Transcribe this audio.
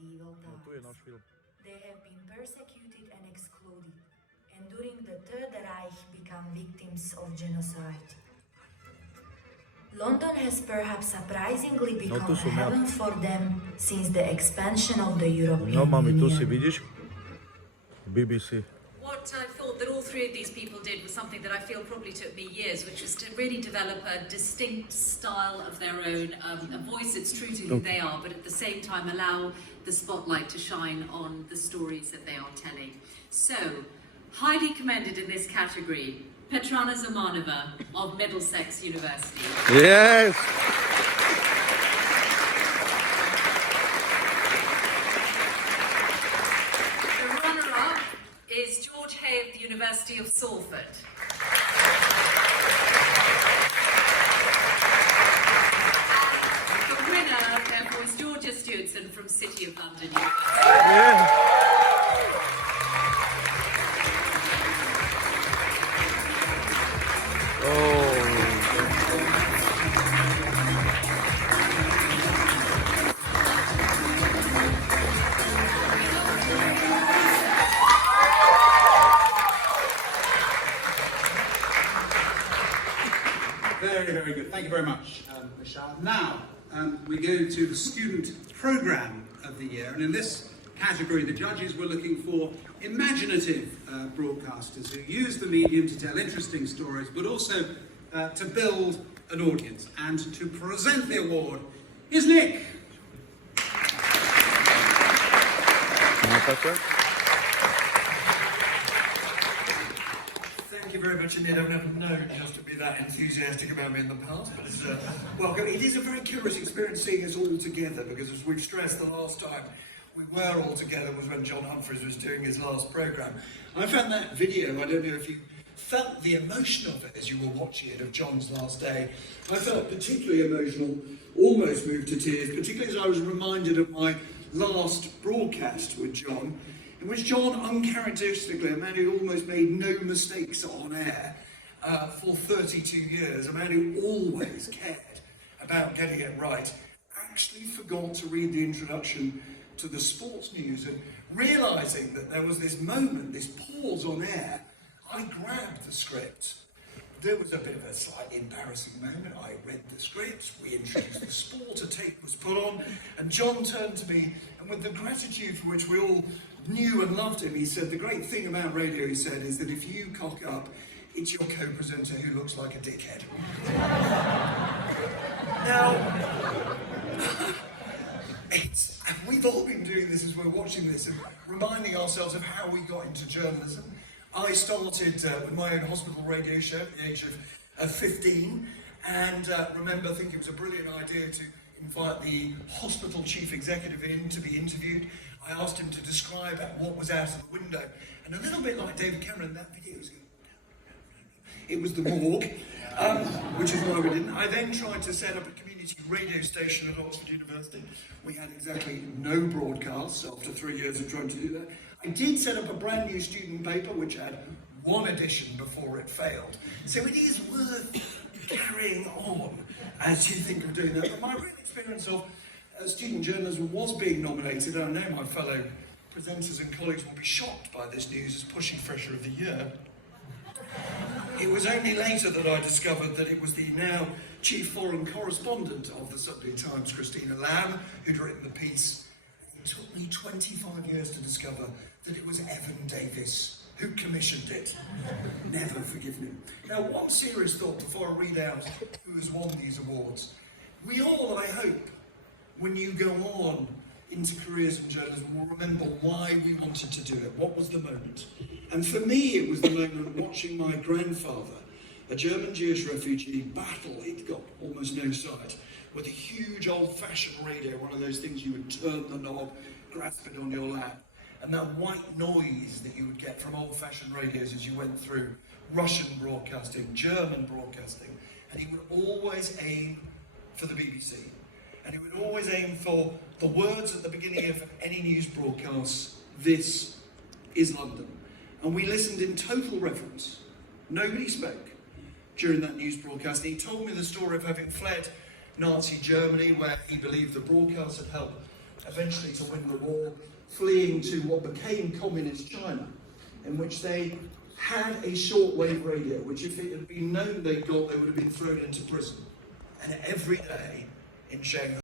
medieval times. They have been persecuted and excluded, and during the Third Reich become victims of genocide. London has perhaps surprisingly become heaven for them since the expansion of the European Union. BBC. What I thought that all three of these people did was something that I feel probably took me years, which was to really develop a distinct style of their own, a voice that's true to who they are, but at the same time allow the spotlight to shine on the stories that they are telling. So, highly commended in this category, Petrana Zamanova of Middlesex University. Yes! Is George Hay of the University of Salford. And the winner, therefore, is Georgia Stewardson from City of London. Yeah. Very good. Thank you very much, Michelle. Now, we go to the student programme of the year, and in this category, the judges were looking for imaginative broadcasters who use the medium to tell interesting stories, but also to build an audience. And to present the award is Nick. Thank you very much indeed. I've never known just to be that enthusiastic about me in the past, but it's, well, it is a very curious experience seeing us all together, because as we've stressed the last time we were all together was when John Humphreys was doing his last programme. I found that video, I don't know if you felt the emotion of it as you were watching it, of John's last day. I felt particularly emotional, almost moved to tears, particularly as I was reminded of my last broadcast with John, in which John, uncharacteristically, a man who almost made no mistakes on air for 32 years, a man who always cared about getting it right, actually forgot to read the introduction to the sports news, and realising that there was this moment, this pause on air, I grabbed the script. There was a bit of a slightly embarrassing moment. I read the script, we introduced the sport, a tape was put on, and John turned to me, and with the gratitude for which we all knew and loved him, he said, the great thing about radio, he said, is that if you cock up, it's your co-presenter who looks like a dickhead. Now, we've all been doing this as we're watching this and reminding ourselves of how we got into journalism. I started with my own hospital radio show at the age of 15, and remember thinking it was a brilliant idea to invite the hospital chief executive in to be interviewed. I asked him to describe what was out of the window, and a little bit like David Cameron, that video was going, it was the morgue, which is why we didn't. I then tried to set up a community radio station at Oxford University. We had exactly no broadcasts after 3 years of trying to do that. I did set up a brand new student paper which had one edition before it failed. So it is worth carrying on as you think of doing that. But my real experience of student journalism was being nominated, and I know my fellow presenters and colleagues will be shocked by this news as Pushing Fresher of the Year. It was only later that I discovered that it was the now chief foreign correspondent of the Sunday Times, Christina Lamb, who'd written the piece. It took me 25 years to discover that it was Evan Davis who commissioned it. Never forgiven him. Now, one serious thought before I read out who has won these awards. We all, I hope, when you go on into careers in journalism, will remember why we wanted to do it. What was the moment? And for me, it was the moment watching my grandfather, a German Jewish refugee, battle. He'd got almost no sight, with a huge old-fashioned radio, one of those things you would turn the knob, grasp it on your lap, and that white noise that you would get from old-fashioned radios as you went through Russian broadcasting, German broadcasting, and he would always aim for the BBC. And he would always aim for the words at the beginning of any news broadcast, "This is London." And we listened in total reverence. Nobody spoke during that news broadcast. And he told me the story of having fled Nazi Germany, where he believed the broadcast had helped eventually to win the war, fleeing to what became communist China, in which they had a shortwave radio, which if it had been known they got, they would have been thrown into prison. And every day in Shanghai,